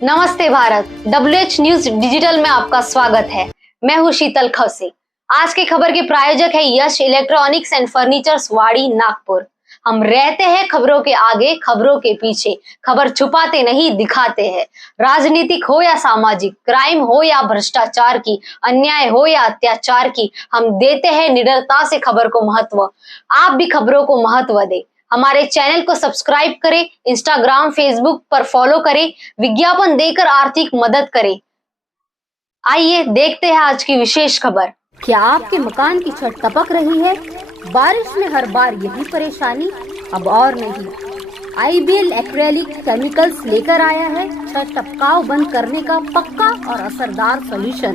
नमस्ते Bharat, WH news digital में आपका स्वागत है। मैं हूं शीतल खौसे। आज की खबर के प्रायोजक है यश इलेक्ट्रॉनिक्स एंड फर्नीचर्स वाड़ी नागपुर। हम रहते हैं खबरों के आगे, खबरों के पीछे, खबर छुपाते नहीं दिखाते हैं। राजनीतिक हो या सामाजिक, क्राइम हो या भ्रष्टाचार की, अन्याय हो या अत्याचार की, हम देते हैं निडरता से खबर को महत्व। आप भी खबरों को महत्व दें। हमारे चैनल को सब्सक्राइब करें, इंस्टाग्राम फेसबुक पर फॉलो करें, विज्ञापन देकर आर्थिक मदद करें। आइए देखते हैं आज की विशेष खबर। क्या आपके मकान की छत टपक रही है? बारिश में हर बार यही परेशानी? अब और नहीं, IBL एक्रेलिक केमिकल्स लेकर आया है छत टपकाव बंद करने का पक्का और असरदार सॉल्यूशन।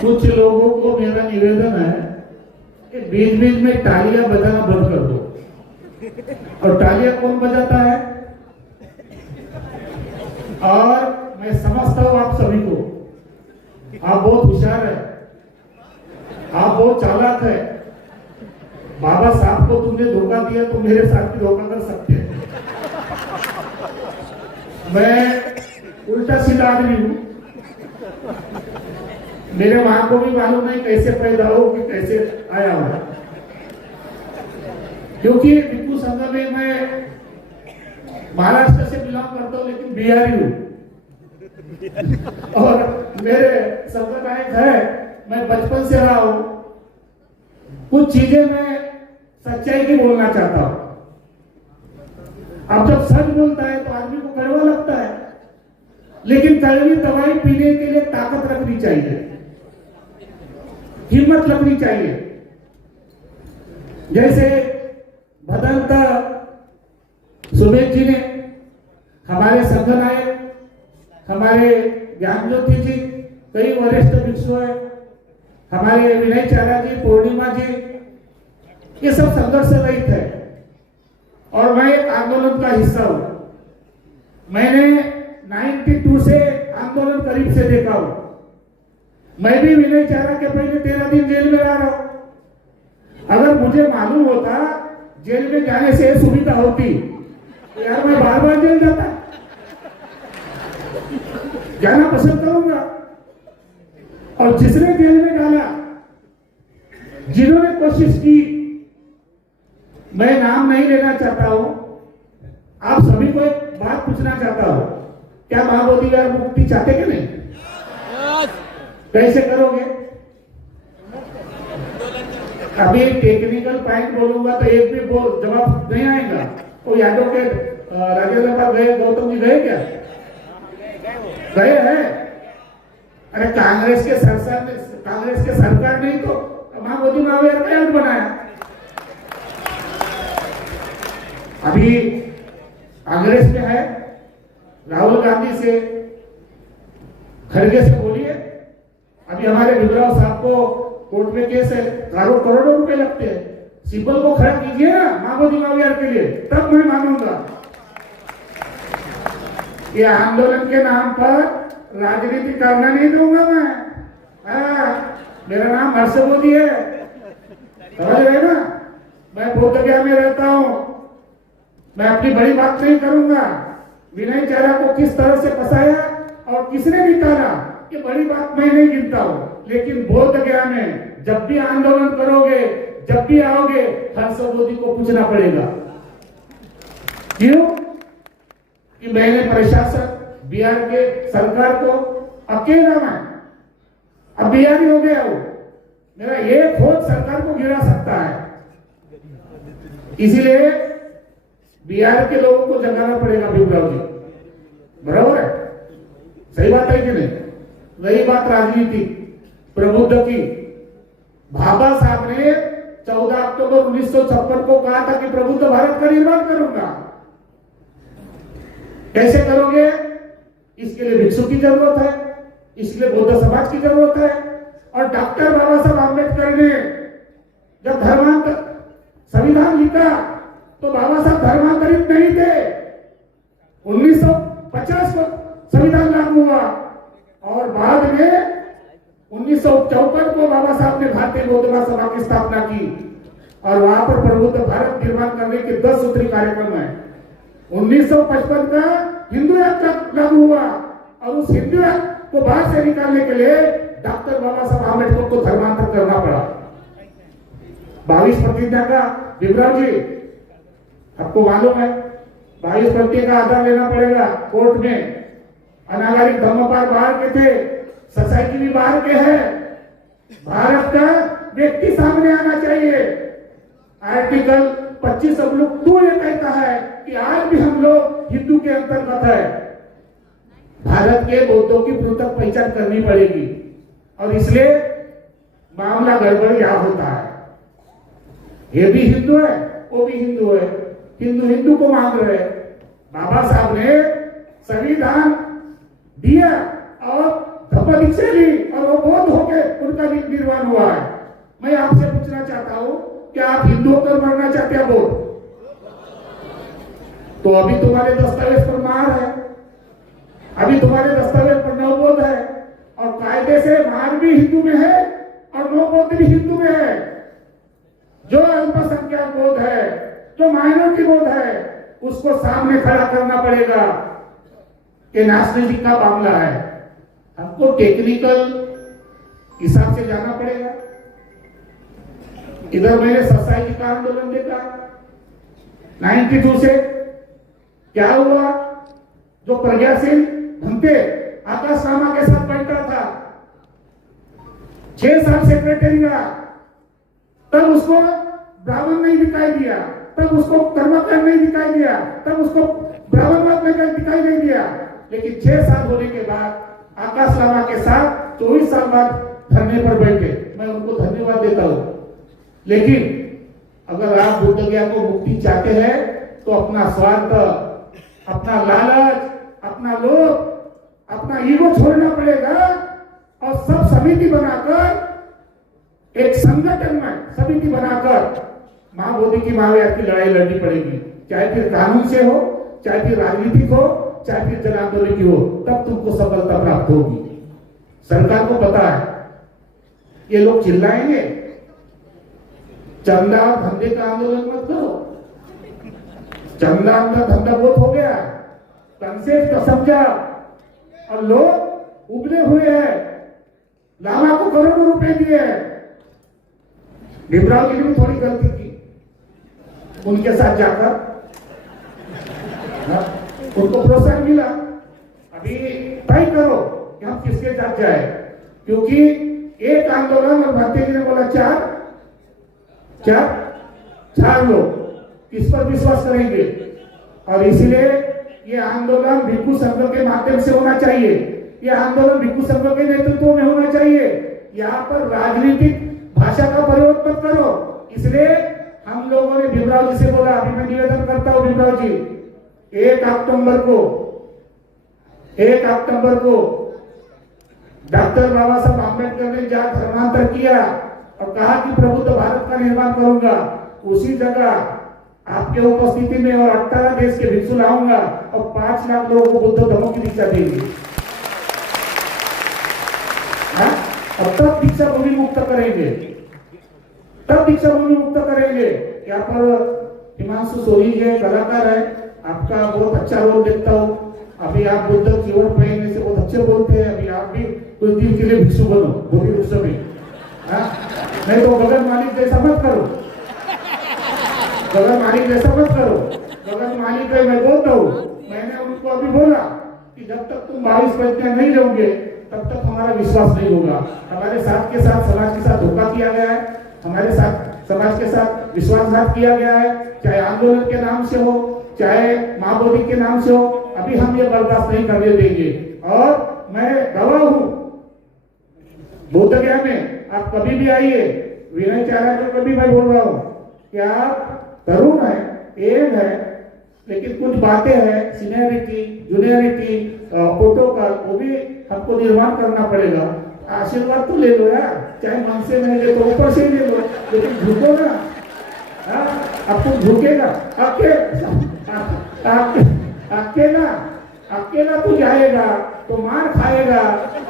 कुछ लोगों को मेरा निवेदन है कि बीच बीच में तालियां बजाना बंद कर दो। और तालियां कौन बजाता है? और मैं समझता हूं आप सभी को, आप बहुत होशियार है, आप बहुत चालाक है। बाबा साहब को तुमने धोखा दिया तो मेरे साथ भी धोखा कर सकते हैं। मैं उल्टा सीधा आदमी हूं। मेरे मां को भी मालूम नहीं कैसे पैदा हो कि कैसे आया हो, क्योंकि भिक्खू संघ में मैं महाराष्ट्र से बिलोंग करता हूं लेकिन बिहारी हूं। और मेरे संप्रदाय है, मैं बचपन से रहा हूं। कुछ चीजें मैं सच्चाई की बोलना चाहता हूं। अब जब सच बोलता है तो आदमी को कड़वा लगता है, लेकिन कड़वी दवाई पीने के लिए ताकत रखनी चाहिए, हिम्मत रखनी चाहिए। जैसे भदंत सुमेश जी ने, हमारे संघ नायक, हमारे ज्ञान ज्योति जी, कई वरिष्ठ भिक्षु है, हमारे विनय चारा जी, पूर्णिमा जी, ये सब संघर्ष रहित है और मैं एक आंदोलन का हिस्सा हूं। मैंने 92 से आंदोलन करीब से देखा हूं। मैं भी विनय चारा के पहले 13 दिन जेल में रहा हूं। अगर मुझे मालूम होता जेल में जाने से सुविधा होती तो यार मैं बार बार जेल जाता, जाना पसंद करूंगा। और जिसने जेल में डाला, जिन्होंने कोशिश की, मैं नाम नहीं लेना चाहता हूं, आप सभी को एक बात पूछना चाहता हूं, क्या महाबोधि यार मुक्ति चाहते कि नहीं? कैसे करोगे? अभी टेक्निकल पॉइंट बोलूंगा तो एक भी जवाब नहीं आएगा। कोई एडवोकेट राजेंद्र पाल गए, गौतम जी गए क्या? गए हैं? अरे कांग्रेस के सरकार नहीं तो महाबोधि महावीर का याद बनाया। अभी कांग्रेस में है, राहुल गांधी से, खड़गे से बोलिए। अभी हमारे भीमराव साहब को कोर्ट में केस है, करोड़ों रुपए लगते हैं। सिब्बल को खड़ा कीजिए ना महाबोधि महावीर के लिए, तब मैं मानूंगा। ये आंदोलन के नाम पर राजनीति करना नहीं दूंगा मैं। मेरा नाम हर्ष मोदी है, समझ रहे ना? मैं बोध गया में रहता हूं। मैं अपनी बड़ी बात नहीं करूंगा। विनय चारा को किस तरह से फंसाया और किसने निकाला, ये बड़ी बात मैं नहीं गिनता हूं। लेकिन बोध गया में जब भी आंदोलन करोगे, जब भी आओगे, हर्ष मोदी को पूछना पड़ेगा। क्यों? कि मैंने प्रशासन, बिहार के सरकार को अकेला मैं, अब बिहारी हो गया हूं, मेरा एक वोट सरकार को गिरा सकता है। इसीलिए बिहार के लोगों को जगाना पड़ेगा। भीमराव जी, बराबर है? सही बात है कि नहीं? वही बात राजनीति प्रबुद्ध की। बाबा साहब ने 14 अक्टूबर 1956 को कहा था कि प्रबुद्ध भारत का निर्माण करूंगा। कैसे करोगे? इसके लिए भिक्षु की जरूरत है, इसलिए बौद्ध समाज की जरूरत है। और डॉक्टर बाबा साहब आंबेडकर ने जब धर्मांतर संविधान लिखा तो बाबा साहब धर्मांतरित नहीं थे। 1950 को संविधान लागू हुआ और बाद में 1954 को बाबा साहब ने भारतीय बौद्ध महासभा की स्थापना की और वहां पर प्रबुद्ध भारत निर्माण करने के 10 सूत्री कार्यक्रम है। 1955 का हिंदू एक्ट लागू हुआ और उस हिंदू एक्ट को बाहर से निकालने के लिए डॉक्टर बाबा साहब आम्बेडकर को धर्मांतर करना पड़ा। 22 प्रतिज्ञा का भीमराव जी आपको मालूम है, 22 प्रतिज्ञा का आधार लेना पड़ेगा कोर्ट में। अनागरिक धर्मपाल बाहर के थे, सोसाइटी भी बाहर के हैं, भारत का व्यक्ति सामने आना चाहिए। आर्टिकल 25(2) ये कहता है कि आज भी हम लोग हिंदू के अंतर्गत है। भारत के बौद्धों की पृथक पहचान करनी पड़ेगी और इसलिए मामला गड़बड़ यहां होता है। ये भी हिंदू है, वो भी हिंदू है, हिंदू हिंदू को मान रहे हैं। बाबा साहब ने संविधान दिया और धम्म दीक्षा ली और वो बौद्ध होके उनका निर्वाण हुआ है। मैं आपसे पूछना चाहता हूं, क्या आप हिंदू होकर मरना चाहते हैं बौद्ध? तो अभी तुम्हारे दस्तावेज पर मार है, अभी तुम्हारे दस्तावेज पर नौ बौद्ध है और कायदे से मार भी हिंदू में है और नौ बौद्ध भी हिंदू में है। जो अल्पसंख्यक बौद्ध है, जो माइनॉरिटी बौद्ध है, उसको सामने खड़ा करना पड़ेगा। ये नेशनलिज्म का मामला है, हमको टेक्निकल हिसाब से जाना पड़ेगा। इधर मैंने सोसाइटी का आंदोलन देखा 92 से क्या हुआ। जो प्रज्ञाशील भंते आकाश रामा के साथ बैठा था, 6 साल सेक्रेटरी रहा, तब उसको ब्राह्मण नहीं दिखाई दिया, तब उसको कर्मकार नहीं दिखाई दिया, तब उसको ब्राह्मणवाद में दिखाई नहीं दिया। लेकिन 6 साल होने के बाद आकाश रामा के साथ 24 साल बाद धरने पर बैठे, मैं उनको धन्यवाद देता हूं। लेकिन अगर आप बुद्ध ज्ञान को मुक्ति चाहते हैं तो अपना स्वार्थ, अपना लालच, अपना लोभ, अपना ईगो छोड़ना पड़ेगा और सब समिति बनाकर एक संगठन में समिति बनाकर मां बोधी की महावीर की लड़ाई लड़नी पड़ेगी। चाहे फिर कानून से हो, चाहे फिर राजनीतिक हो, चाहे फिर जन आंदोलन की हो, तब तुमको सफलता प्राप्त होगी। सरकार को पता है, ये लोग चिल्लाएंगे चंदा और धंधे का आंदोलन मत करो। चंदा का धंधा बहुत हो गया, कंसेप्ट तो समझा और लोग उबले हुए हैं, लामा को करोड़ों रुपए दिए। भीमराव जी ने भी थोड़ी गलती की, उनके साथ जाकर उनको प्रोत्साहन मिला। अभी तय करो कि हम किसके साथ जाए, क्योंकि एक आंदोलन और भंते जी ने बोला चार लोग किस पर विश्वास करेंगे। और इसलिए ये आंदोलन भिक्षु संघ के माध्यम से होना चाहिए, ये आंदोलन भिक्षु संघ के नेतृत्व में होना चाहिए। यहाँ पर राजनीतिक भाषा का प्रयोग मत करो। इसलिए हम लोगों ने भीमराव जी से बोला, अभी मैं निवेदन करता हूँ भीमराव जी, 1 अक्टूबर को डॉक्टर बाबा साहब आम्बेडकर ने जहाँ धर्मांतर किया और कहा कि प्रबुद्ध भारत का निर्माण करूंगा, उसी जगह आपके उपस्थिति में और 18 देश के भिक्षु लाऊंगा और 5 लाख लोगों को बुद्ध धर्म की दीक्षा देंगे। और तब दीक्षा भूमि मुक्त करेंगे, तब दीक्षा भूमि मुक्त करेंगे। यहाँ पर हिमांशु सोही है, कलाकार है, आपका बहुत अच्छा रोल देखता हूँ। अभी आप बुद्ध जीवन पहनने से बहुत अच्छे बोलते हैं, अभी आप भी कुछ दिन के लिए भिक्षु बनो बोधी भिक्षु में। नहीं तो गगन मालिक जैसा मत करो, गगन मालिक जैसा मत करो। गगन मालिक है, मैं बोलता हूँ, मैंने उनको अभी बोला कि जब तक तुम 22 प्रतिज्ञा नहीं लोगे तब तक हमारा विश्वास नहीं होगा। हमारे साथ के साथ समाज के साथ धोखा किया गया है, हमारे साथ समाज के साथ विश्वासघात किया गया है, चाहे आंदोलन के नाम से हो, चाहे मां बोधी के नाम से हो। अभी हम ये बर्दाश्त नहीं करने देंगे। और मैं गवाह हूं बुद्ध ज्ञान में, आप कभी भी आइए, विनय चारा को कभी मैं बोल रहा हूँ कि आप तरुण है, एज है, लेकिन कुछ बातें हैं, सीनियरिटी, जूनियरिटी, प्रोटोकॉल, वो भी हमको निर्माण करना पड़ेगा। आशीर्वाद तो ले लो यार, चाहे मन से नहीं ले तो ऊपर से ले लो, लेकिन झुको ना। अब तुम झुकेगा, अकेला तू जाएगा तो मार खाएगा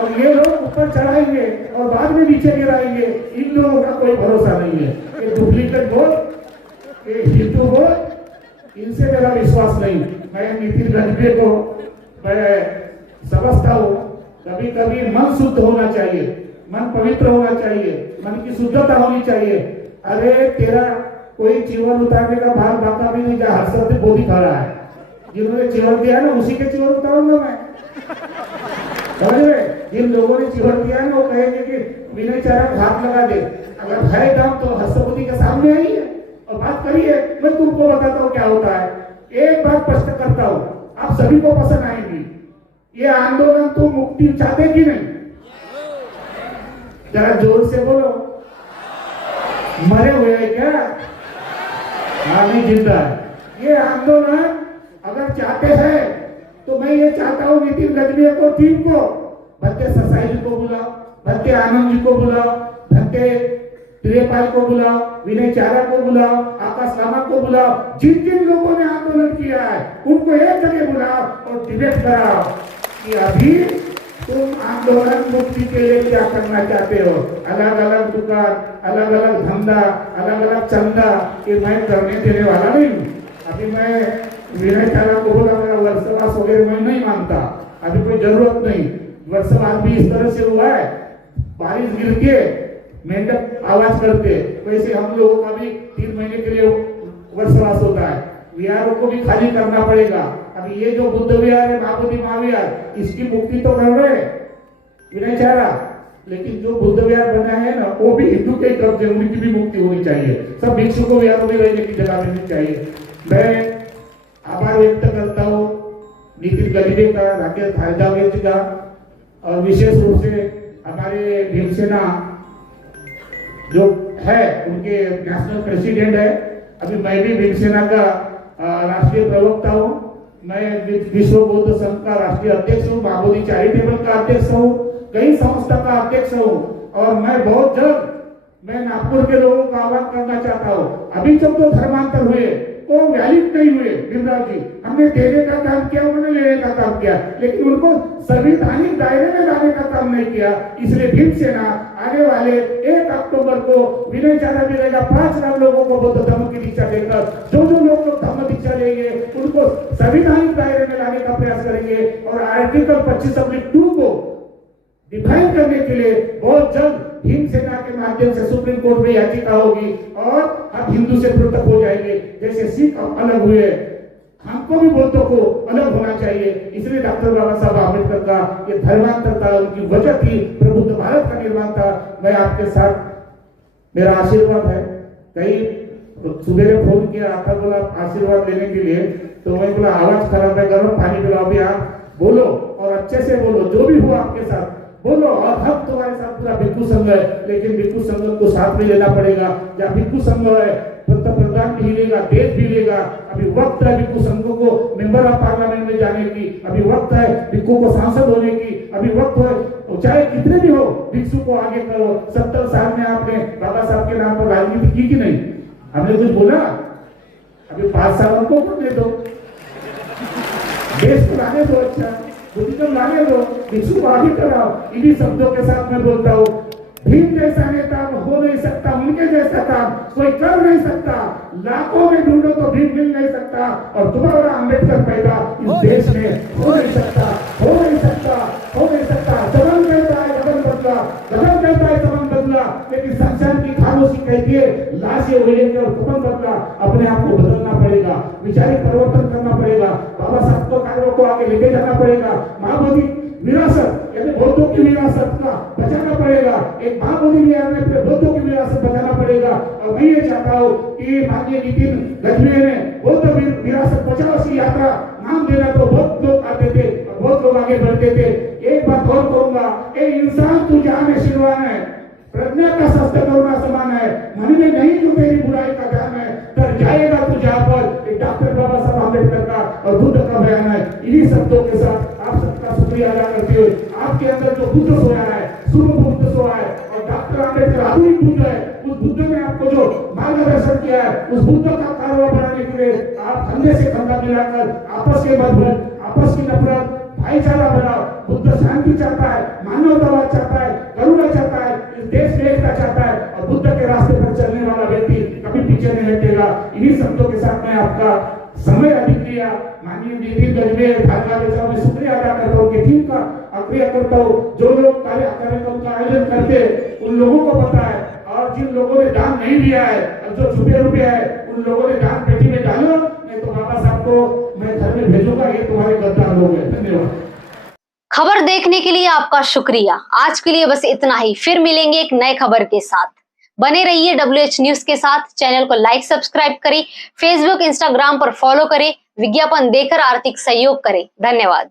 और ये लोग ऊपर चढ़ाएंगे और बाद में नीचे गिराएंगे। इन लोगों का कोई भरोसा नहीं है। ये डुप्लीकेट वोट, ये हिंदू वोट, इनसे मेरा विश्वास नहीं। मैं नितिन गडकरी को मैं समझता हूँ कभी कभी मन शुद्ध होना चाहिए, मन पवित्र होना चाहिए, मन की शुद्धता होनी चाहिए। अरे तेरा कोई चीवर उतारने का भाग बाका भी नहीं, जहाँ हर्षद बोधी खड़ा है, जिन्होंने चीवर दिया ना उसी के चीवर उतारूंगा मैं। समझ रहे? जिन लोगों ने चीवर दिया ना वो कहेंगे कि विनय चारा को हाथ लगा दे, अगर है दम तो हर्षद के सामने आइए और बात करिए। मैं तुमको बताता हूँ क्या होता है। एक बात स्पष्ट करता हूँ, आप सभी को पसंद आएगी। ये आंदोलन तुम मुक्ति चाहते कि नहीं? जरा जोर से बोलो। मरे हुए हैं क्या? आदमी जिंदा है। ये आंदोलन अगर चाहते हैं तो मैं ये चाहता हूँ नितिन गजभिये को, टीम को, भत्ते सरसाई जी को बुलाओ, भत्ते आनंद जी को बुलाओ, भत्ते त्रिपाल को बुलाओ, विनय चारा को बुलाओ, आकाश लामा को बुलाओ। जिन जिन लोगों ने आंदोलन किया है उनको एक जगह बुलाओ और डिबेट कराओ कि अभी तुम आंदोलन मुक्ति के लिए क्या करना चाहते हो। अलग अलग दुकान, अलग अलग धंधा, अलग अलग चंदा, ये मैं करने देने वाला नहीं हूँ। अभी मैं विनय चारा को बोला मेरा वर्षवास वगैरह मैं नहीं मानता, अभी कोई जरूरत नहीं। वर्षवास भी इस तरह से हुआ है, बारिश गिर के मेंढक आवाज करते, वैसे हम लोगों का भी 3 महीने के लिए वर्षवास होता है। विहारों को भी खाली करना पड़ेगा। अभी ये जो बुद्ध विहार है, महाबोधि महाविहार, इसकी मुक्ति तो कर रहे विनय चारा, लेकिन जो बुद्ध विहार बना है ना वो भी हिंदू के कब्जे, उनकी भी मुक्ति होनी चाहिए। सब भिक्षु को विहारों में रहने की जगह मिलनी चाहिए। मैं आभार व्यक्त करता हूँ नितिन गजभिये का, राकेश भारद्वाज का, और विशेष रूप से हमारे भीमसेना जो है उनके नेशनल प्रेसिडेंट है। अभी मैं भी भीमसेना का राष्ट्रीय प्रवक्ता हूँ। मैं विश्व बौद्ध संघ का राष्ट्रीय अध्यक्ष हूँ, महाबोधि चैरिटेबल का अध्यक्ष हूँ, कई संस्था का अध्यक्ष हूँ। और मैं बहुत जल्द मैं नागपुर के लोगों का आह्वान करना चाहता हूँ। अभी जब तो धर्मांतर हुए वो वैलिड नहीं हुए भीमराव जी, हमने देने का काम किया, उन्होंने लेने का काम किया, लेकिन उनको संवैधानिक दायरे में लाने का काम नहीं किया। इसलिए भीमसेना आने वाले 1 अक्टूबर को विनय चारा मिलेगा 5 लाख लोगों को बौद्ध धर्म की दीक्षा देकर। जो लोग धर्म दीक्षा लेंगे उनको संवैधानिक दायरे में लाने का प्रयास करेंगे और आर्टिकल 25(2) को डिफाइन करने के लिए बहुत जल्द भीमसेना के माध्यम से सुप्रीम कोर्ट में याचिका होगी और हम हिंदू से पृथक हो जाएंगे। जैसे सिख अलग हुए, हमको भी बौद्धों को अलग होना चाहिए। इसलिए डॉक्टर बाबा साहब आम्बेडकर का ये धर्मांतर था, उनकी वजह थी प्रबुद्ध भारत का निर्माण था। मैं आपके साथ, मेरा आशीर्वाद है। कई सुबह फोन किया, आता बोला आशीर्वाद लेने के लिए, तो मैं बोला आवाज खराब है, गर्म पानी पिलाओ। अभी आप बोलो और अच्छे से बोलो, जो भी हुआ आपके साथ बोलो। और हम तुम्हारे साथ पूरा भिक्षु संघ है, लेकिन भिक्षु संघ को साथ में लेना पड़ेगा। जहाँ भिक्षु संघ है पंतप्रधान भी लेगा, देश भी लेगा। अभी वक्त है भिक्षु संघों को मेंबर ऑफ पार्लियामेंट में जाने की, अभी वक्त है भिक्षु को सांसद होने की, अभी वक्त है, चाहे कितने भी हो भिक्षु को आगे करो। 70 साल में आपने बाबा साहब के नाम पर राजनीति की कि नहीं? हमने कुछ बोला? अभी 5 साल हमको करने दो, देश को लाने दो, अच्छा बुद्धिज्म लाने दो, भिक्षु को आगे कराओ। इन्हीं शब्दों के साथ मैं बोलता हूँ, भीम जैसा नेता हो नहीं सकता, उनके जैसा काम कोई कर नहीं सकता। लाखों में ढूंढो तो भीम मिल नहीं सकता, और तुम्हारा अम्बेडकर पैदा इस देश में हो नहीं सकता, हो नहीं सकता, हो नहीं सकता। जबन कहता है जबन बदला, जबन कहता है जबन बदला, लेकिन संसार की खामोशी कहती है लाशें हुई और जबन बदला। अपने आप को बदलना पड़ेगा, विचारिक परिवर्तन करना पड़ेगा, बाबा साहब को कार्यों को आगे लेके जाना पड़ेगा। महाबोधि विरासत यानी बौद्धों की विरासत का बचाना पड़ेगा। एक महाबोधि विहार में बौद्धों की विरासत बचाना पड़ेगा। और मैं ये चाहता हूँ कि माननीय नितिन गजभिये ने बौद्ध विरासत बचाओ की यात्रा नाम देना, तो बहुत लोग आते थे और बहुत लोग आगे बढ़ते थे। एक बात और कहूंगा, ए इंसान तू जहाँ में शिरवान है, प्रज्ञा का शस्त्र करुणा समान है, मन में नहीं जो तेरी बुराई का ध्यान है, तर जाएगा तू जहाँ पर। डॉक्टर बाबा साहब आम्बेडकर का और बुद्ध का बयान है। इन्हीं शब्दों के साथ आप सबका शुक्रिया अदा करते हुए, आपके अंदर जो बुद्ध सोया है, सूर्य बुद्ध सोया है, और डॉक्टर आम्बेडकर आधुनिक बुद्ध है, उस बुद्ध ने आपको जो मार्गदर्शन किया है, उस बुद्ध का कारोबार बढ़ाने के लिए आप कंधे से कंधा मिलाकर आपस के मतभेद, आपस की नफरत, भाईचारा बनाओ। बुद्ध शांति चाहता है, मानवतावाद चाहता है, करुणा चाहता है, इस देश में एकता चाहता है, और बुद्ध के रास्ते पर चलने वाला व्यक्ति कभी पीछे नहीं हटेगा। इन्हीं शब्दों के साथ मैं आपका समय अधिक लिया। माननीय नितिन गजबे भाजपा मैं शुक्रिया अदा करता हूँ, टीम का शुक्रिया करता हूँ। जो लोग कार्यक्रम का आयोजन करते उन लोगों को पता है, और जिन लोगों ने दान नहीं दिया है और जो छुपे रुपए है उन लोगों ने दान पेटी में डालो, नहीं तो बाबा साहब को मैं घर में भेजूंगा, ये तुम्हारे गद्दार लोग हैं। धन्यवाद। खबर देखने के लिए आपका शुक्रिया। आज के लिए बस इतना ही, फिर मिलेंगे एक नए खबर के साथ। बने रहिए WH न्यूज के साथ। चैनल को लाइक सब्सक्राइब करें, फेसबुक इंस्टाग्राम पर फॉलो करें, विज्ञापन देकर आर्थिक सहयोग करें। धन्यवाद।